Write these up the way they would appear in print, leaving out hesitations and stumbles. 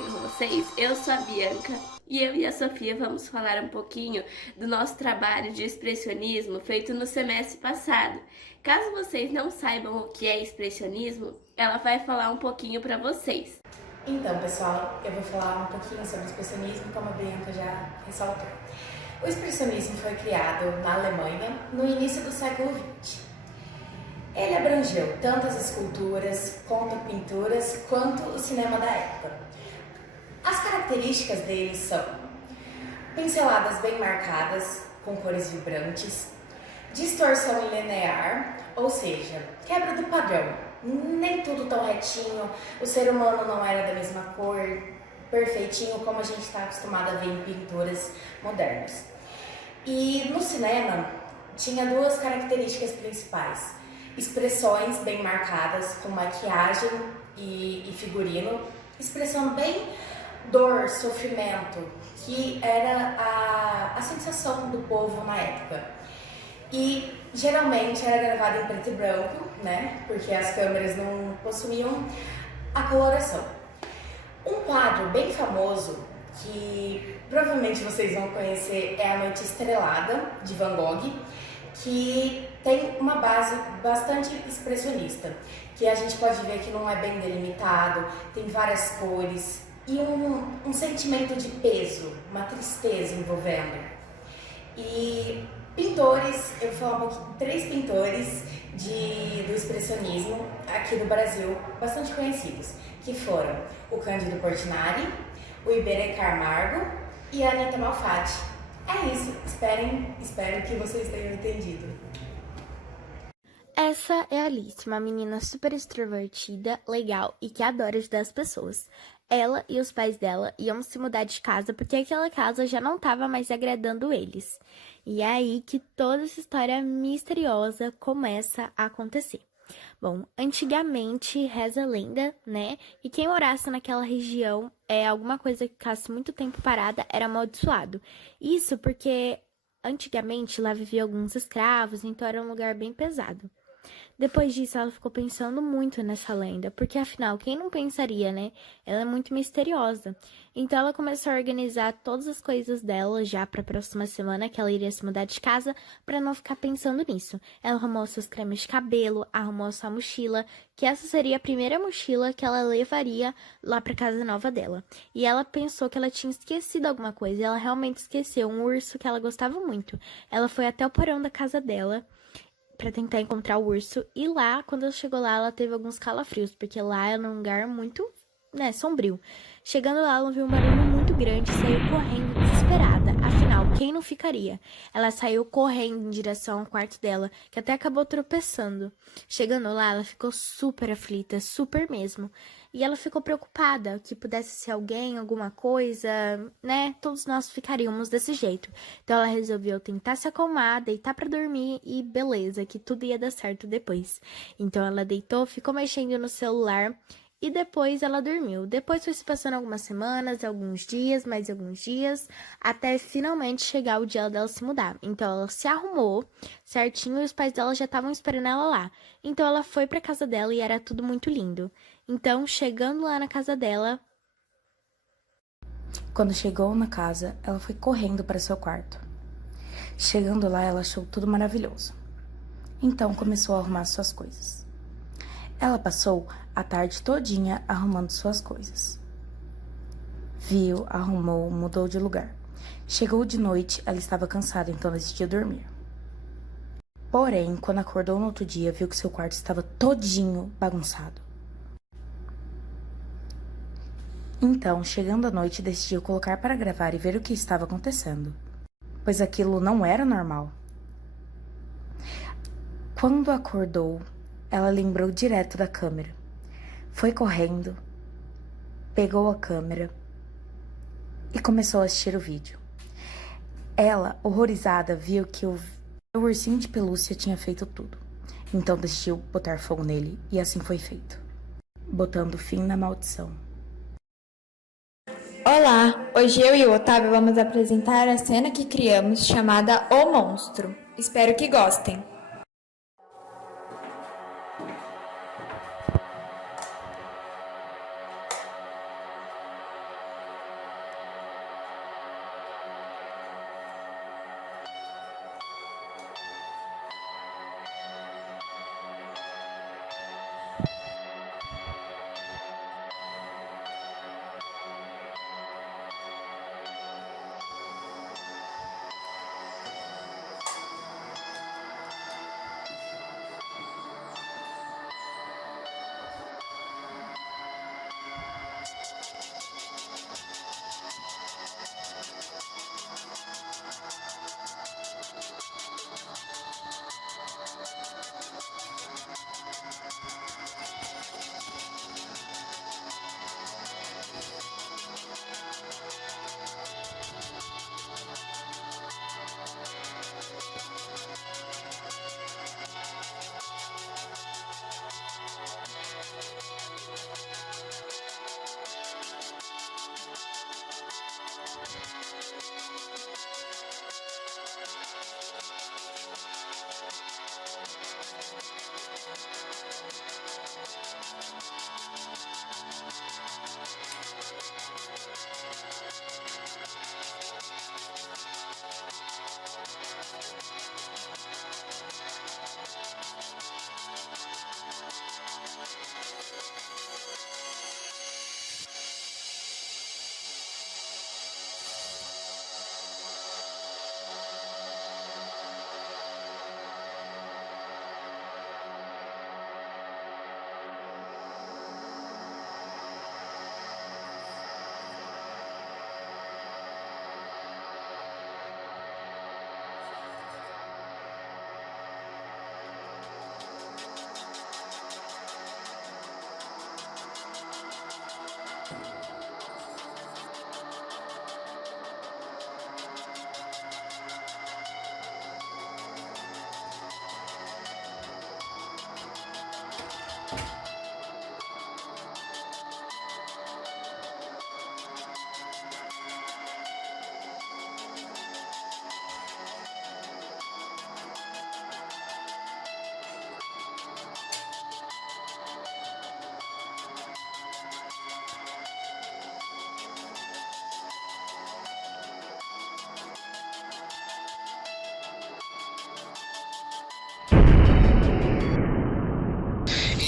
bem com vocês? Eu sou a Bianca e eu e a Sofia vamos falar um pouquinho do nosso trabalho de expressionismo feito no semestre passado. Caso vocês não saibam o que é expressionismo, ela vai falar um pouquinho para vocês. Então, pessoal, eu vou falar um pouquinho sobre o expressionismo, como a Bianca já ressaltou. O expressionismo foi criado na Alemanha no início do século XX. Ele abrangeu tanto as esculturas, quanto pinturas, quanto o cinema da época. As características dele são pinceladas bem marcadas, com cores vibrantes, distorção linear, ou seja, quebra do padrão. Nem tudo tão retinho, o ser humano não era da mesma cor, perfeitinho como a gente está acostumado a ver em pinturas modernas. E no cinema tinha duas características principais: expressões bem marcadas com maquiagem e figurino, expressão bem dor, sofrimento, que era a sensação do povo na época. E geralmente era gravado em preto e branco, né? Porque as câmeras não possuíam a coloração. Um quadro bem famoso que provavelmente vocês vão conhecer é A Noite Estrelada, de Van Gogh, que tem uma base bastante expressionista, que a gente pode ver que não é bem delimitado, tem várias cores e um sentimento de peso, uma tristeza envolvendo. E pintores, eu vou falar um pouquinho, três pintores do expressionismo aqui do Brasil, bastante conhecidos, que foram o Cândido Portinari, o Iberê Camargo e a Anita Malfatti. É isso, espero que vocês tenham entendido. Essa é a Alice, uma menina super extrovertida, legal e que adora ajudar as pessoas. Ela e os pais dela iam se mudar de casa porque aquela casa já não estava mais agradando eles. E é aí que toda essa história misteriosa começa a acontecer. Bom, antigamente reza a lenda, né? E quem morasse naquela região, alguma coisa que ficasse muito tempo parada era amaldiçoado. Isso porque antigamente lá viviam alguns escravos, então era um lugar bem pesado. Depois disso, ela ficou pensando muito nessa lenda, porque afinal, quem não pensaria, né? Ela é muito misteriosa. Então, ela começou a organizar todas as coisas dela já para a próxima semana, que ela iria se mudar de casa, para não ficar pensando nisso. Ela arrumou seus cremes de cabelo, arrumou sua mochila, que essa seria a primeira mochila que ela levaria lá para casa nova dela. E ela pensou que ela tinha esquecido alguma coisa, e ela realmente esqueceu um urso que ela gostava muito. Ela foi até o porão da casa dela para tentar encontrar o urso. E lá, quando ela chegou lá, ela teve alguns calafrios, porque lá era um lugar muito, sombrio. Chegando lá, ela viu um barulho muito grande e saiu correndo desesperada. Afinal, quem não ficaria? Ela saiu correndo em direção ao quarto dela, que até acabou tropeçando. Chegando lá, ela ficou super aflita, super mesmo. E ela ficou preocupada que pudesse ser alguém, alguma coisa, né? Todos nós ficaríamos desse jeito. Então ela resolveu tentar se acalmar, deitar pra dormir e beleza, que tudo ia dar certo depois. Então ela deitou, ficou mexendo no celular e depois ela dormiu. Depois foi se passando algumas semanas, alguns dias, mais alguns dias, até finalmente chegar o dia dela se mudar. Então ela se arrumou certinho e os pais dela já estavam esperando ela lá. Então ela foi pra casa dela e era tudo muito lindo. Então, chegando lá na casa dela, Quando chegou na casa, ela foi correndo para seu quarto. Chegando lá, ela achou tudo maravilhoso. Então começou a arrumar suas coisas. Ela passou a tarde todinha arrumando suas coisas. Viu, arrumou, mudou de lugar. Chegou de noite, ela estava cansada, então decidiu dormir. Porém, quando acordou no outro dia, viu que seu quarto estava todinho bagunçado. Então, chegando à noite, decidiu colocar para gravar e ver o que estava acontecendo, pois aquilo não era normal. Quando acordou, ela lembrou direto da câmera. Foi correndo, pegou a câmera e começou a assistir o vídeo. Ela, horrorizada, viu que o ursinho de pelúcia tinha feito tudo. Então decidiu botar fogo nele e assim foi feito, botando fim na maldição. Olá! Hoje eu e o Otávio vamos apresentar a cena que criamos chamada O Monstro. Espero que gostem!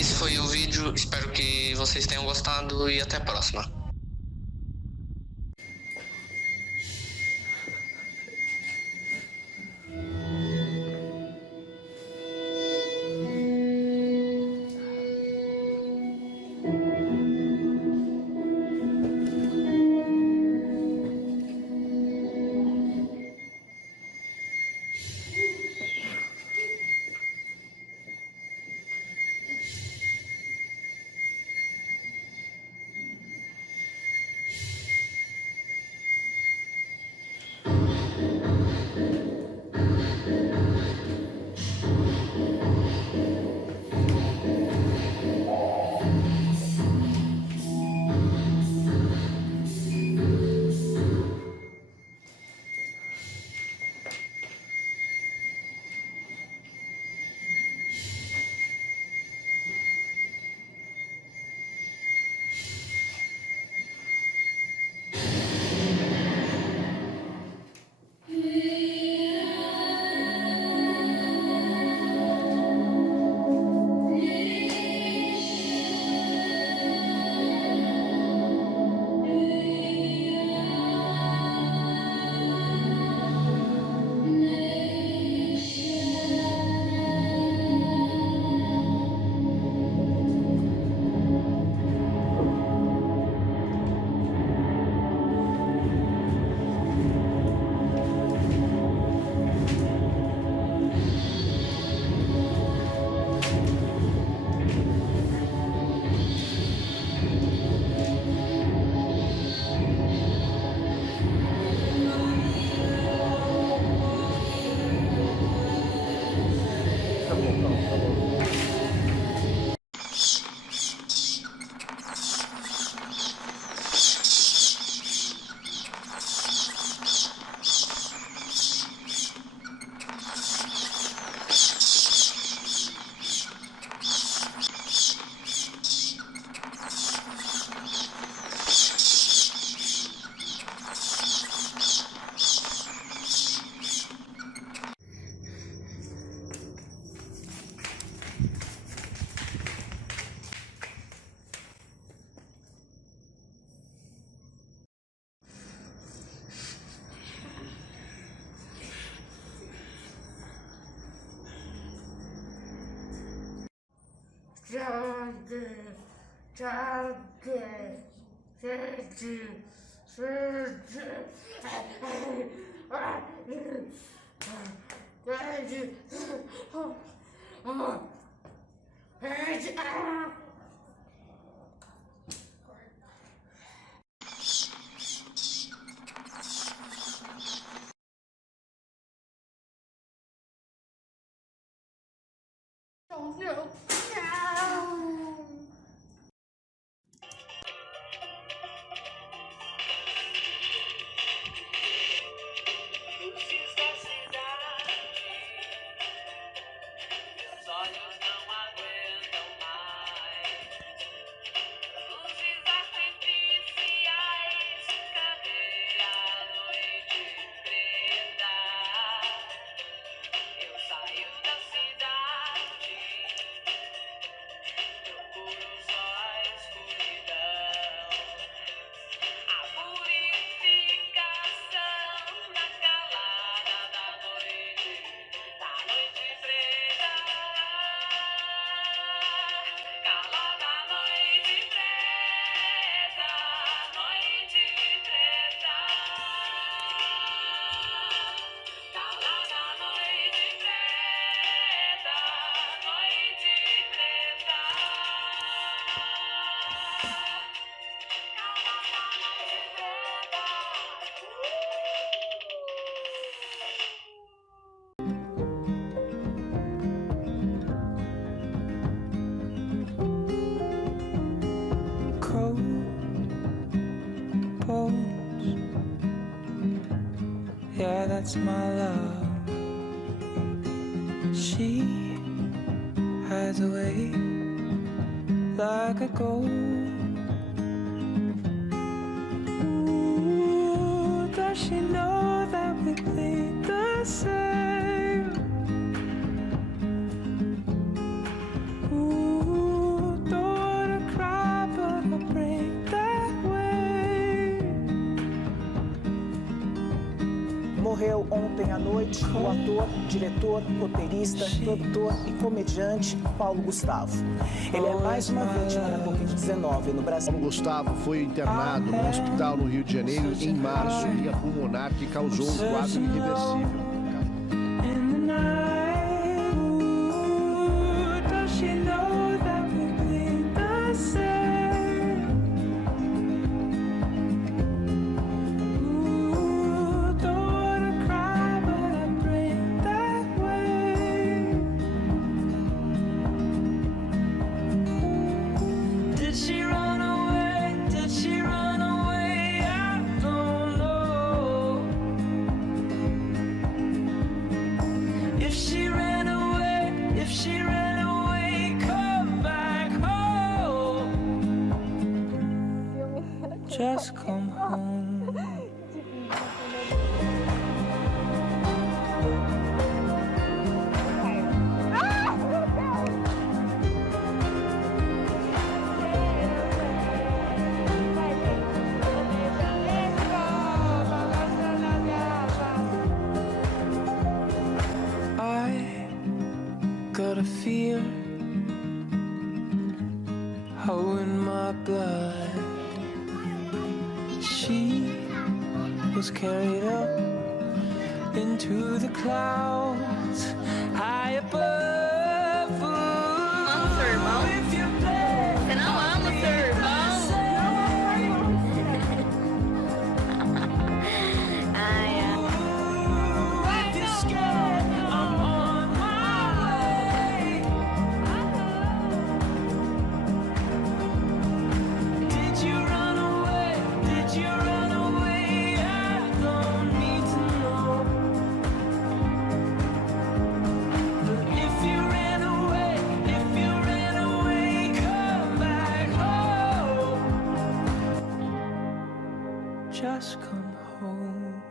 Esse foi o vídeo, espero que vocês tenham gostado e até a próxima. olhos não aguentam mais. Luzes artificiais, cadê a noite preta? Eu saio da cidade, procuro só a escuridão, a purificação na calada da noite preta. Calada noite preta, noite preta. Calada noite preta, noite preta. Cold bones, yeah, that's my love. She hides away like a ghost. Ooh, does she know that we bleed the same? Ooh, don't wanna cry, but I'll break that way. Morreu ontem à noite o ator, diretor, roteirista, produtor e comediante Paulo Gustavo. Ele é mais uma vítima da Covid-19 no Brasil. Paulo Gustavo foi internado no hospital no Rio de Janeiro em março e a pulmonar que causou um quadro irreversível. In the night, ooh, does she know that we bleed the same? Ooh, don't wanna cry, but I break that way. Did she run away? Did she run away? I don't know. If she ran away, come back home. Just come home. I got a fear how in my blood. She was carried up into the clouds high above. Ama seu irmão? If you play, Você não ama seu irmão? Ai, ai. if you're scared, I'm on my way. Did you run away? Did you run away? I don't need to know. But if you ran away, come back home. Just come home.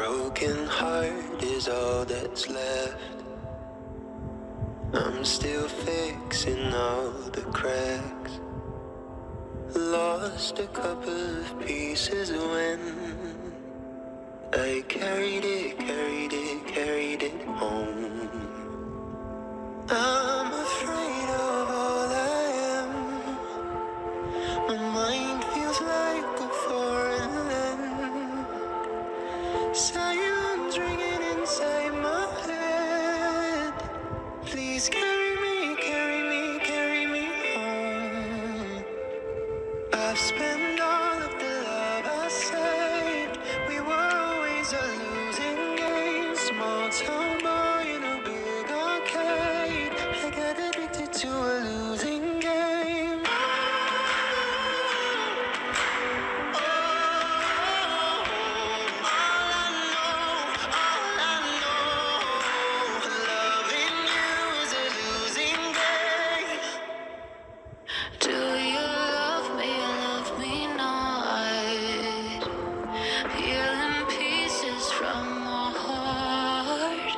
broken heart is all that's left. I'm still fixing all the cracks. Lost a couple of pieces when I carried it home. I'm afraid of all I am. My mind feels like a foreign land. Silence ringing inside my head. Please carry me home. I've spent all of the love I saved. We were always a losing game. Small town boy in a big arcade. I got addicted to a losing game. Do you love me or love me not? Peeling pieces from my heart,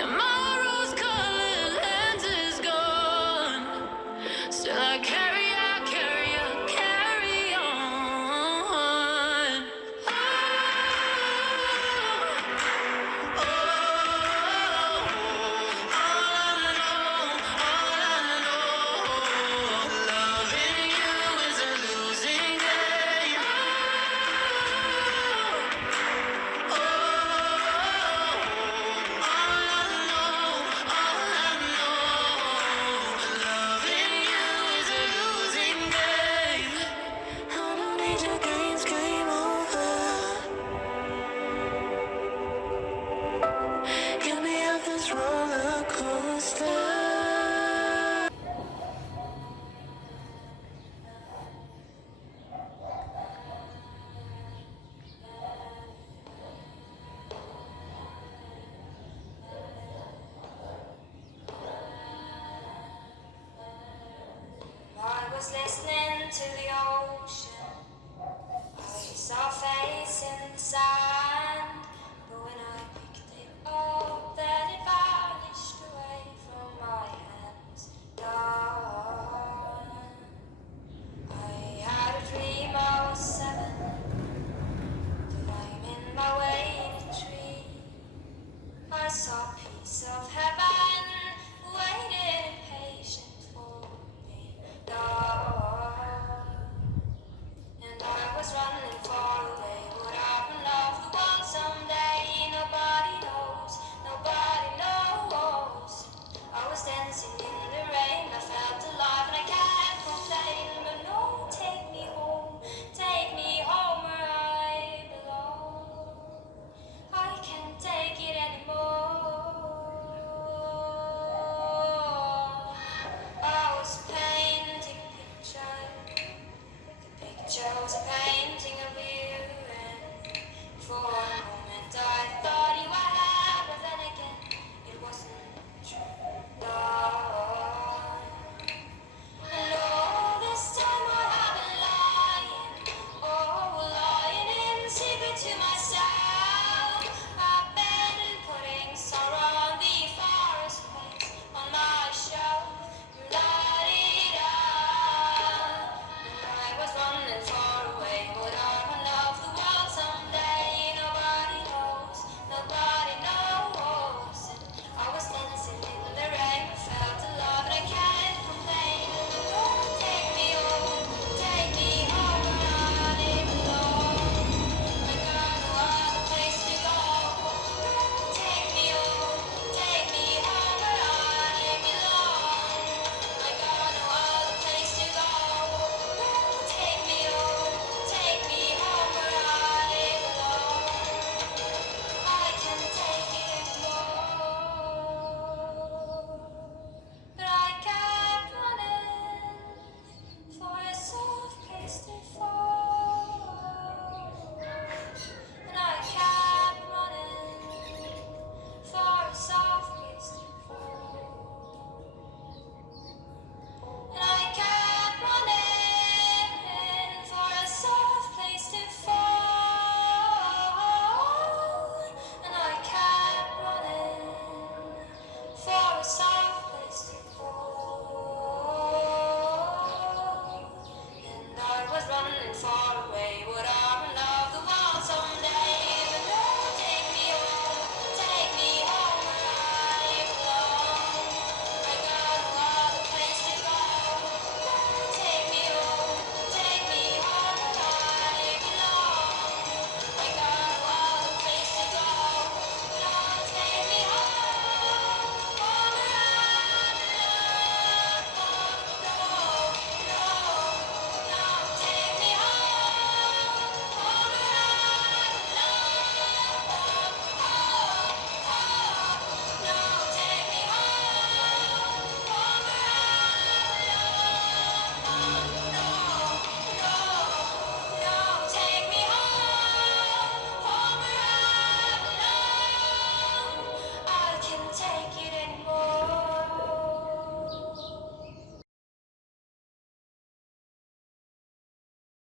and my rose-colored lens is gone. Still I carry on. Loving you is a losing game. Loving you is a losing game. I don't need your games, game over. Get me off this roller coaster. I was listening to the ocean. I saw a face in the sand. But when I picked it up, then it vanished away from my hands. Gone. I had a dream I was 7. Climbing my way in a tree. I saw a piece of heaven waiting patient for me. And I was running far away. Would happen off the world someday? Nobody knows. I was dancing in the rain. I felt alive and I can't